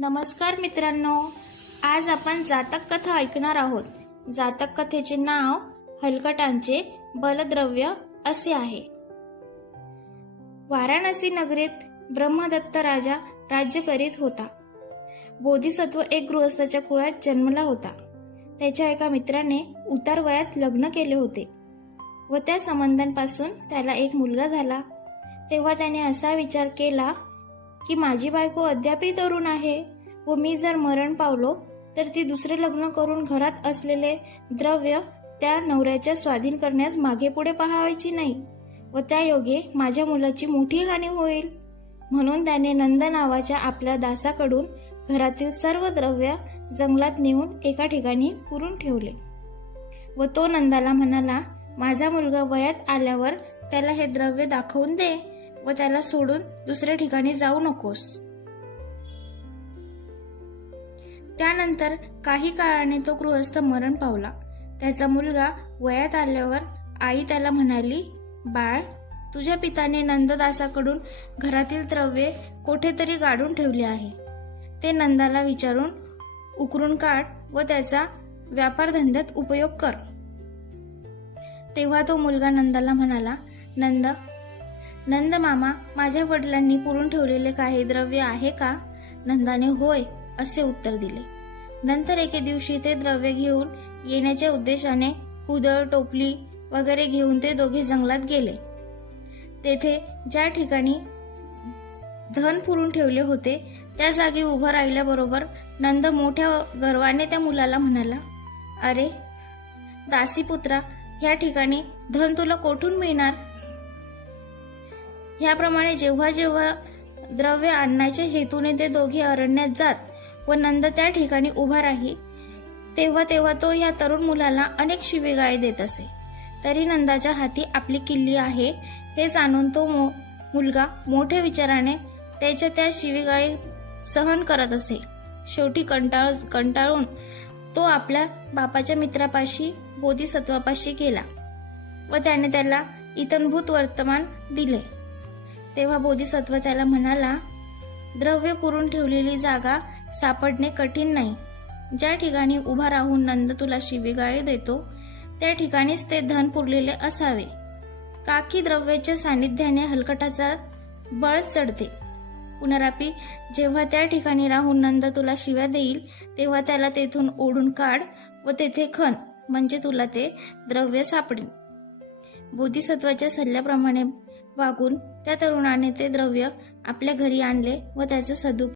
नमस्कार मित्रांनो, आज आपण जातक कथा ऐकणार आहोत। जातक कथेचे नाव हलकटांचे बलद्रव्य असे आहे। वाराणसी नगरीत ब्रह्मदत्त राजा राज्य करीत होता। बोधिसत्व एक गृहस्थाच्या कुळात जन्मला होता। त्याच्या एका मित्राने उतार वयात लग्न केले होते व त्या संबंधांपासून त्याला एक मुलगा झाला। तेव्हा त्याने असा विचार केला की माझी बायको अद्यापही तरुण आहे व मी जर मरण पावलो तर ती दुसरे लग्न करून घरात असलेले द्रव्य त्या नवऱ्याच्या स्वाधीन करण्यास मागे पुढे पाहायची नाही व त्या योगे माझ्या मुलाची मोठी हानी होईल। म्हणून त्याने नंद नावाच्या आपल्या दासाकडून घरातील सर्व द्रव्य जंगलात नेऊन एका ठिकाणी पुरून ठेवले व तो नंदाला म्हणाला, माझा मुलगा वयात आल्यावर त्याला हे द्रव्य दाखवून दे व त्याला सोडून दुसऱ्या ठिकाणी जाऊ नकोस। त्यानंतर काही काळाने तो गृहस्थ मरण पावला। त्याचा मुलगा वयात आल्यावर आई त्याला म्हणाली, बाळ, तुझ्या पिताने नंददासाकडून घरातील द्रव्ये कोठेतरी गाडून ठेवले आहे, ते नंदाला विचारून उकरून काढ व त्याचा व्यापार धंद्यात उपयोग कर। तेव्हा तो मुलगा नंदाला म्हणाला, नंद मामा, माझ्या वडिलांनी पुरून ठेवलेले काही द्रव्य आहे का? नंदाने होय असे उत्तर दिले। नंतर एके दिवशी ते द्रव्य घेऊन येण्याच्या उद्देशाने कुदळ, टोपली वगैरे घेऊन ते दोघे जंगलात गेले। तेथे ज्या ठिकाणी धन पुरून ठेवले होते त्या जागी उभं राहिल्याबरोबर नंद मोठ्या गर्वाने त्या मुलाला म्हणाला, अरे दासीपुत्रा, ह्या ठिकाणी धन तुला कोठून मिळणार? ह्याप्रमाणे जेव्हा जेव्हा द्रव्य आणण्याच्या हेतूने ते दोघे अरण्यात जात व नंद त्या ठिकाणी उभा राही तेव्हा तेव्हा तो या तरुण मुलाला अनेक शिवीगाळी देत असे। तरी नंदाच्या हाती आपली किल्ली आहे हे जाणून तो मुलगा मोठ्या विचाराने त्याच्या त्या शिवीगाळी सहन करत असे। शेवटी कंटाळून तो आपल्या बापाच्या मित्रापाशी बोधिसत्वापाशी गेला व त्याने त्याला इतंभूत वर्तमान दिले। तेव्हा बोधिसत्व त्याला म्हणाला, द्रव्य पुरून ठेवलेली जागा सापडणे कठीण नाही। ज्या ठिकाणी उभा राहून नंद तुला शिवीगाळी देतो त्या ठिकाणीच ते धन पुरलेले असावे। काकी द्रव्याच्या सानिध्याने हलकटाचा बळ चढते। पुनरापी जेव्हा त्या ठिकाणी राहून नंद तुला शिव्या देईल तेव्हा त्याला तेथून ओढून काढ व तेथे खण, म्हणजे तुला ते द्रव्य सापडेल। बोधिसत्वाच्या सल्ल्याप्रमाणे वागून त्या तरुणाने ते द्रव्य आपल्या घरी आणले व त्याचा सदुपयोग